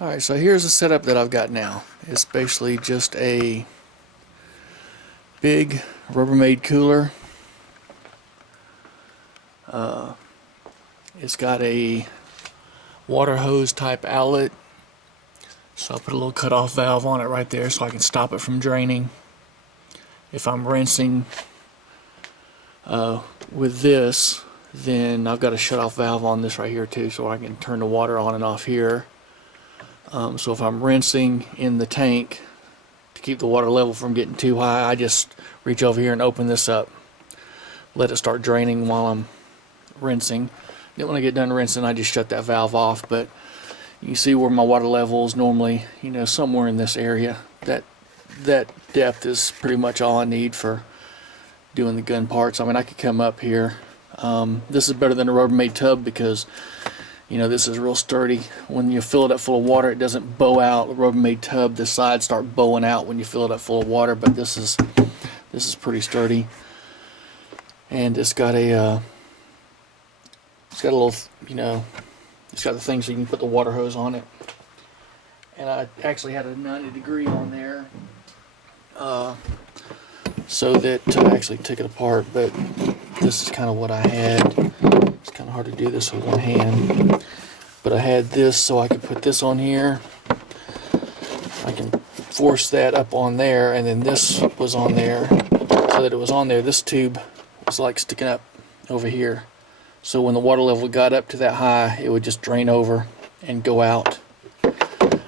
Alright, so here's the setup that I've got now. It's basically just a big Rubbermaid cooler. It's got a water hose type outlet, so I'll put a little cutoff valve on it right there so I can stop it from draining. If I'm rinsing with this, then I've got a shut-off valve on this right here too, so I can turn the water on and off here. So if I'm rinsing in the tank to keep the water level from getting too high, I just reach over here and open this up, let it start draining while I'm rinsing. Then when I get done rinsing, I just shut that valve off. But you see where my water level is normally, somewhere in this area. That depth is pretty much all I need for doing the gun parts. I mean, I could come up here. This is better than a Rubbermaid tub because this is real sturdy. When you fill it up full of water, it doesn't bow out. The Rubbermaid tub, the sides start bowing out when you fill it up full of water, but this is pretty sturdy. And it's got a little, it's got the thing so you can put the water hose on it. And I actually had a 90-degree on there, so that I actually took it apart, but this is kind of what I had. It's kind of hard to do this with one hand, but I had this so I could put this on here. I can force that up on there, and then this was on there, so that it was on there. This tube was like sticking up over here, so when the water level got up to that high, it would just drain over and go out.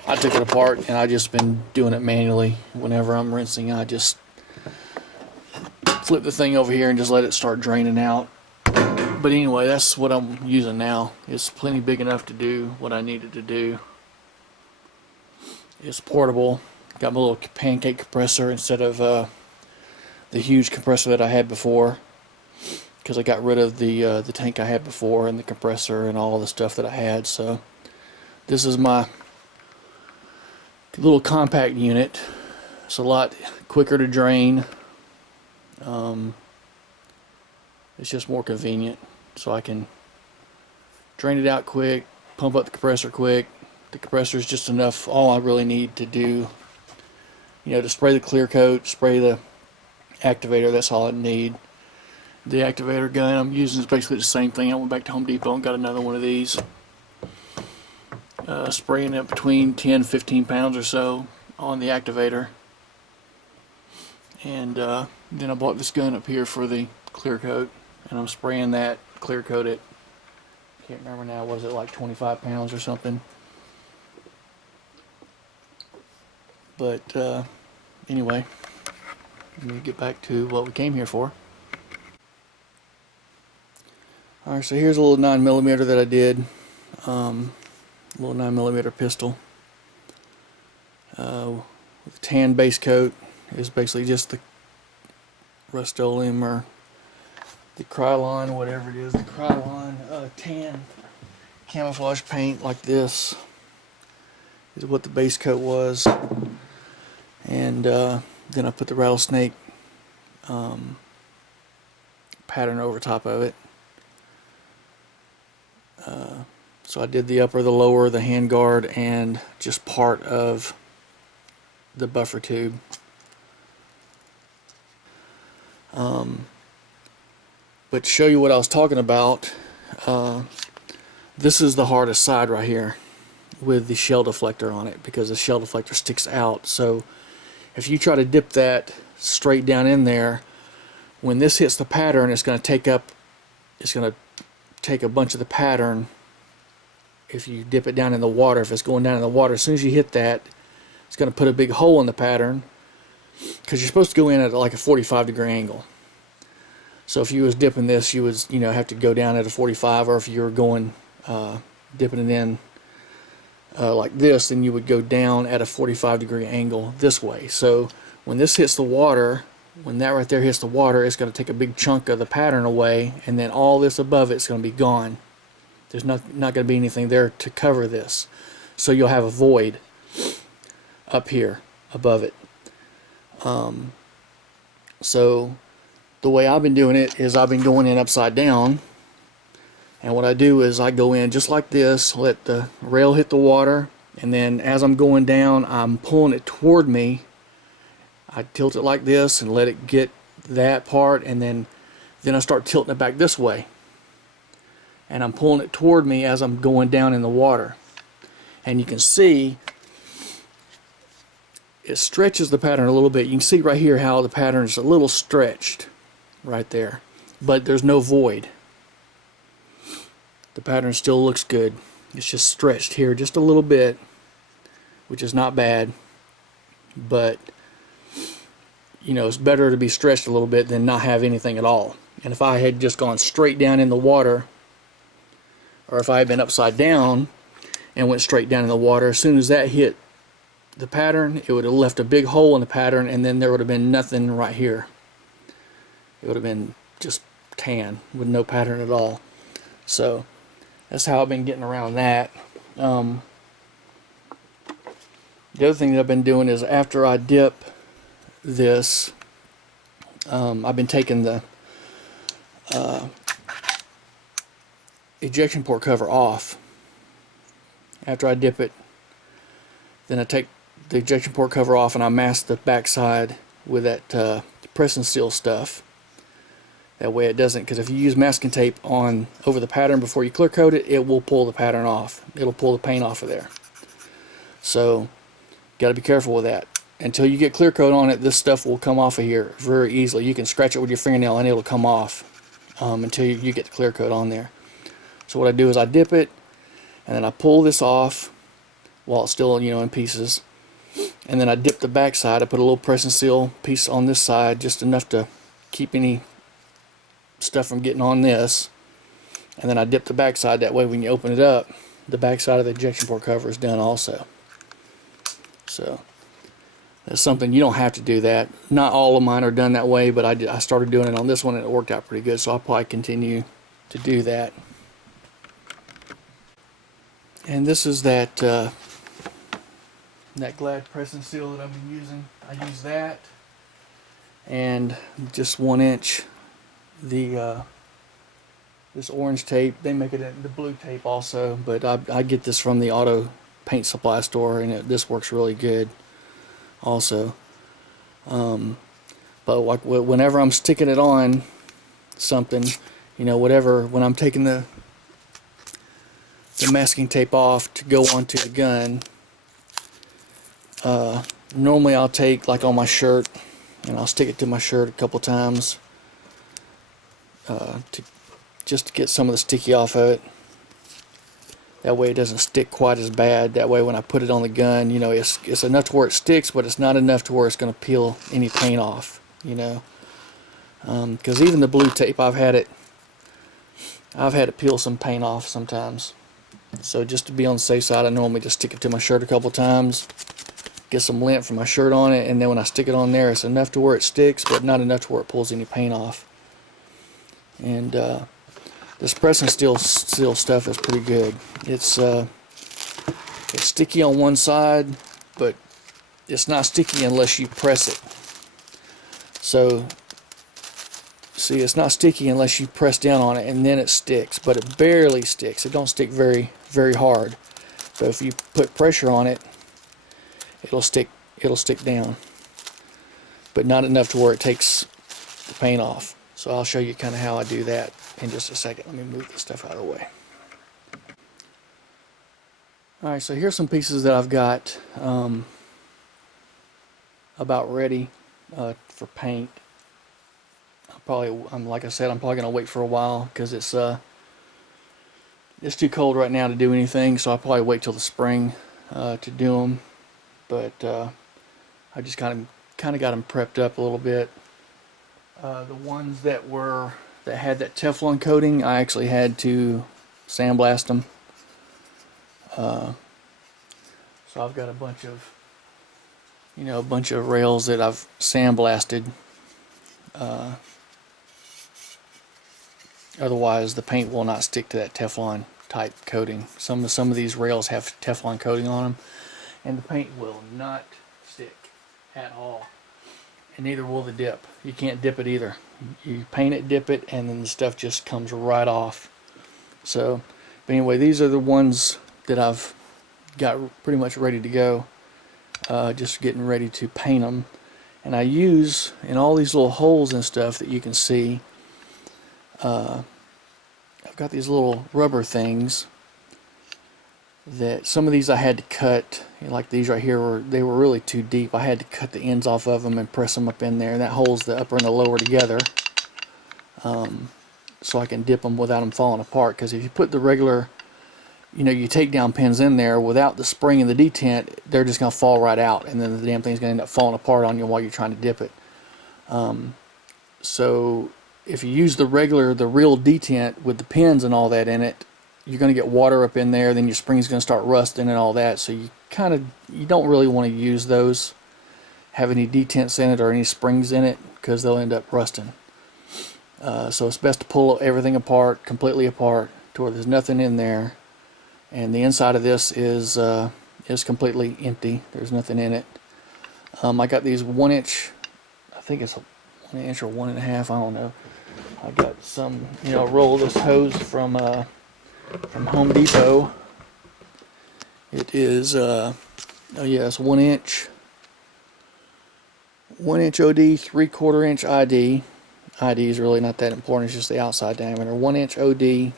I took it apart, and I've just been doing it manually. Whenever I'm rinsing, I just flip the thing over here and just let it start draining out. But anyway, that's what I'm using now. It's plenty big enough to do what I needed to do. It's portable. Got my little pancake compressor instead of the huge compressor that I had before, because I got rid of the tank I had before and the compressor and all the stuff that I had. So this is my little compact unit. It's a lot quicker to drain. It's just more convenient, so I can drain it out quick, pump up the compressor quick. The compressor is just enough, all I really need to do, to spray the clear coat, spray the activator. That's all I need. The activator gun I'm using is basically the same thing. I went back to Home Depot and got another one of these. Spraying it between 10-15 pounds or so on the activator. And then I bought this gun up here for the clear coat, and I'm spraying that clear coat at, can't remember now, was it like 25 pounds or something? But anyway, let me get back to what we came here for. Alright, so here's a little 9mm that I did, little 9mm pistol with a tan base coat. It's basically just the Rust-Oleum or the Krylon, whatever it is, the Krylon tan camouflage paint like this is what the base coat was. And then I put the rattlesnake pattern over top of it. So I did the upper, the lower, the handguard, and just part of the buffer tube. But to show you what I was talking about, this is the hardest side right here with the shell deflector on it, because the shell deflector sticks out. So if you try to dip that straight down in there, when this hits the pattern, it's going to take a bunch of the pattern. If you dip it down in the water, if it's going down in the water, as soon as you hit that, it's going to put a big hole in the pattern, because you're supposed to go in at like a 45-degree angle. So if you was dipping this, you would have to go down at a 45, or if you were going dipping it in like this, then you would go down at a 45-degree angle this way. So when this hits the water, when that right there hits the water, it's going to take a big chunk of the pattern away, and then all this above it's going to be gone. There's not going to be anything there to cover this. So you'll have a void up here above it. So the way I've been doing it is I've been going in upside down, and what I do is I go in just like this, let the rail hit the water, And then as I'm going down, I'm pulling it toward me. I tilt it like this and let it get that part, and then I start tilting it back this way. And I'm pulling it toward me as I'm going down in the water. And you can see it stretches the pattern a little bit. You can see right here how the pattern is a little stretched right there, but there's no void. The pattern still looks good. It's just stretched here just a little bit, which is not bad, but you know, it's better to be stretched a little bit than not have anything at all. And if I had just gone straight down in the water, or if I had been upside down and went straight down in the water, as soon as that hit the pattern, it would have left a big hole in the pattern, and then there would have been nothing right here. It would have been just tan with no pattern at all. So that's how I've been getting around that. The other thing that I've been doing is after I dip this, I've been taking the ejection port cover off. After I dip it, then I take the ejection port cover off and I mask the backside with that press and seal stuff. That way it doesn't, because if you use masking tape on over the pattern before you clear coat it, it will pull the pattern off. It'll pull the paint off of there. So got to be careful with that. Until you get clear coat on it, this stuff will come off of here very easily. You can scratch it with your fingernail and it'll come off until you get the clear coat on there. So what I do is I dip it, and then I pull this off while it's still, you know, in pieces, and then I dip the back side. I put a little press and seal piece on this side, just enough to keep any stuff from getting on this, and then I dip the back side. That way when you open it up, the back side of the ejection port cover is done also. So that's something, you don't have to do that. Not all of mine are done that way, but I started doing it on this one and it worked out pretty good, so I'll probably continue to do that. And this is that that Glad press and seal that I've been using. I use that, and just 1 inch the this orange tape. They make it in the blue tape also, but I get this from the auto paint supply store, and this works really good also. But like whenever I'm sticking it on something, you know, whatever, when I'm taking the masking tape off to go onto the gun, normally I'll take, like on my shirt, and I'll stick it to my shirt a couple times just to get some of the sticky off of it. That way it doesn't stick quite as bad. That way when I put it on the gun, you know, it's enough to where it sticks, but it's not enough to where it's going to peel any paint off, you know. Because even the blue tape, I've had it peel some paint off sometimes. So just to be on the safe side, I normally just stick it to my shirt a couple times, get some lint from my shirt on it, and then when I stick it on there, it's enough to where it sticks, but not enough to where it pulls any paint off. And this press and seal stuff is pretty good. It's sticky on one side, but it's not sticky unless you press it. So see, it's not sticky unless you press down on it, and then it sticks, but it barely sticks. It don't stick very hard. But if you put pressure on it, it'll stick down, but not enough to where it takes the paint off. So I'll show you kind of how I do that in just a second. Let me move this stuff out of the way. Alright, so here's some pieces that I've got about ready for paint. Like I said, I'm probably going to wait for a while because it's too cold right now to do anything, so I'll probably wait till the spring to do them. But I just kind of got them prepped up a little bit. The ones that had that Teflon coating, I actually had to sandblast them. So I've got a bunch of rails that I've sandblasted. Otherwise, the paint will not stick to that Teflon type coating. Some of these rails have Teflon coating on them, and the paint will not stick at all. And neither will the dip. You can't dip it either. You paint it, dip it, and then the stuff just comes right off. So, but anyway, these are the ones that I've got pretty much ready to go. Just getting ready to paint them. And I use, in all these little holes and stuff that you can see, I've got these little rubber things that some of these I had to cut, like these right here, they were really too deep. I had to cut the ends off of them and press them up in there, and that holds the upper and the lower together, so I can dip them without them falling apart. Because if you put the regular, you take down pins in there without the spring and the detent, they're just going to fall right out, and then the damn thing's going to end up falling apart on you while you're trying to dip it. So if you use the real detent with the pins and all that in it, you're going to get water up in there, then your spring's going to start rusting and all that. So you don't really want to use those, have any detents in it or any springs in it, because they'll end up rusting. So it's best to pull everything apart, completely apart, to where there's nothing in there. And the inside of this is completely empty. There's nothing in it. I got these 1 inch, I think it's 1 inch or 1.5, I don't know. I got some, roll of this hose from Home Depot. It is, it's 1 inch, 1 inch OD, 3/4 inch ID. ID is really not that important, it's just the outside diameter. 1 inch OD.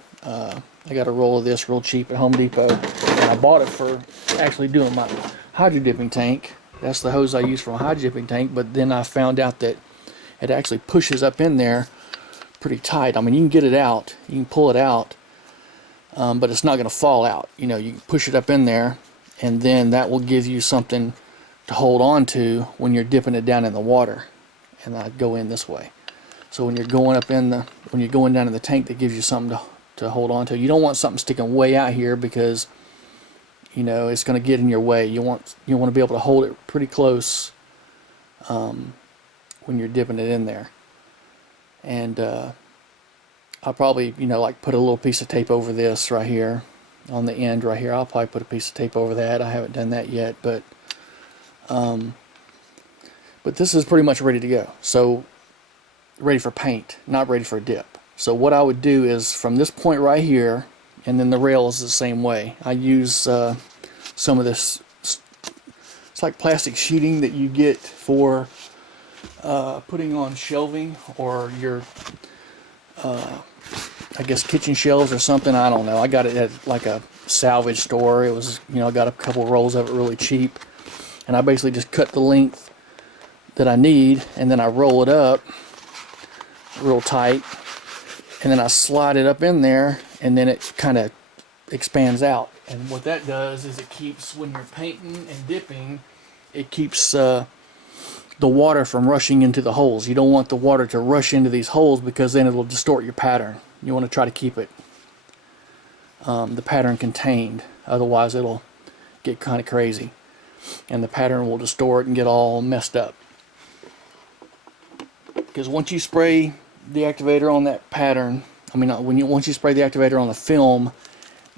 I got a roll of this real cheap at Home Depot, and I bought it for actually doing my hydro dipping tank. That's the hose I use for my hydro dipping tank, but then I found out that it actually pushes up in there pretty tight. I mean, you can get it out, you can pull it out, but it's not going to fall out. You can push it up in there, and then that will give you something to hold on to when you're dipping it down in the water. And I go in this way. So when you're going down in the tank, that gives you something to hold on to. You don't want something sticking way out here, because it's going to get in your way. You want to be able to hold it pretty close when you're dipping it in there. And I'll probably like put a little piece of tape over this right here on the end right here. I'll probably put a piece of tape over that. I haven't done that yet, but this is pretty much ready to go. So ready for paint, not ready for a dip. So what I would do is, from this point right here, and then the rail is the same way. I use some of this, it's like plastic sheeting that you get for putting on shelving, or your I guess kitchen shelves or something. I don't know. I got it at like a salvage store. It was, I got a couple rolls of it really cheap, and I basically just cut the length that I need, and then I roll it up real tight, and then I slide it up in there, and then it kind of expands out. And what that does is it keeps, when you're painting and dipping, it keeps the water from rushing into the holes. You don't want the water to rush into these holes, because then it'll distort your pattern. You want to try to keep it the pattern contained, otherwise it'll get kind of crazy, and the pattern will distort and get all messed up. Because once you spray the activator on that pattern, once you spray the activator on the film,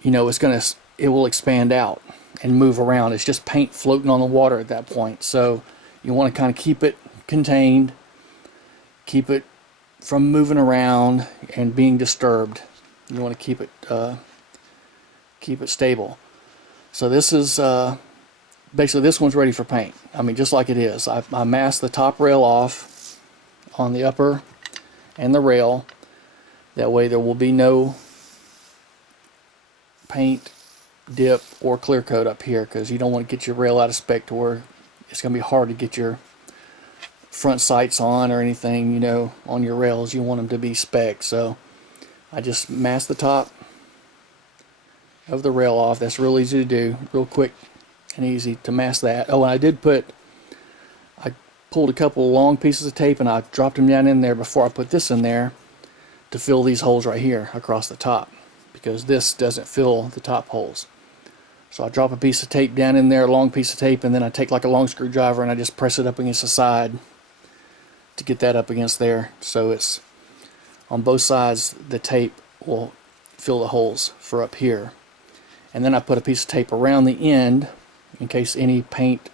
it will expand out and move around. It's just paint floating on the water at that point. So you want to kind of keep it contained, keep it from moving around and being disturbed. You want to keep it stable. So this is basically, this one's ready for paint. Just like it is. I masked the top rail off on the upper and the rail. That way there will be no paint, dip, or clear coat up here, because you don't want to get your rail out of spec to where it's going to be hard to get your front sights on or anything, on your rails. You want them to be spec. So I just mask the top of the rail off. That's real easy to do, real quick and easy to mask that. Oh, and I pulled a couple long pieces of tape, and I dropped them down in there before I put this in there to fill these holes right here across the top, because this doesn't fill the top holes. So I drop a piece of tape down in there, a long piece of tape, and then I take like a long screwdriver and I just press it up against the side to get that up against there. So it's on both sides, the tape will fill the holes for up here. And then I put a piece of tape around the end in case any paint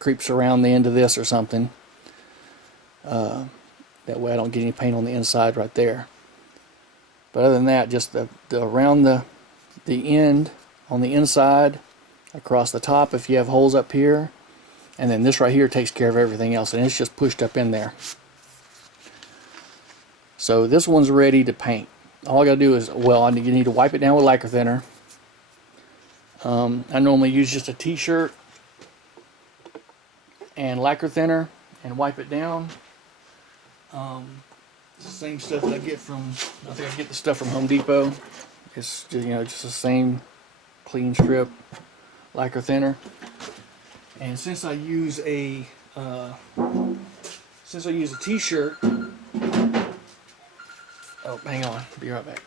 creeps around the end of this or something. That way I don't get any paint on the inside right there. But other than that, just around the end on the inside, across the top if you have holes up here, and then this right here takes care of everything else, and it's just pushed up in there. So this one's ready to paint. All I gotta do is, well, you need to wipe it down with lacquer thinner. I normally use just a t-shirt and lacquer thinner and wipe it down. It's the same stuff that I get from, I think I get the stuff from Home Depot. It's just, just the same clean strip lacquer thinner. And since I use a t-shirt, oh, hang on, be right back.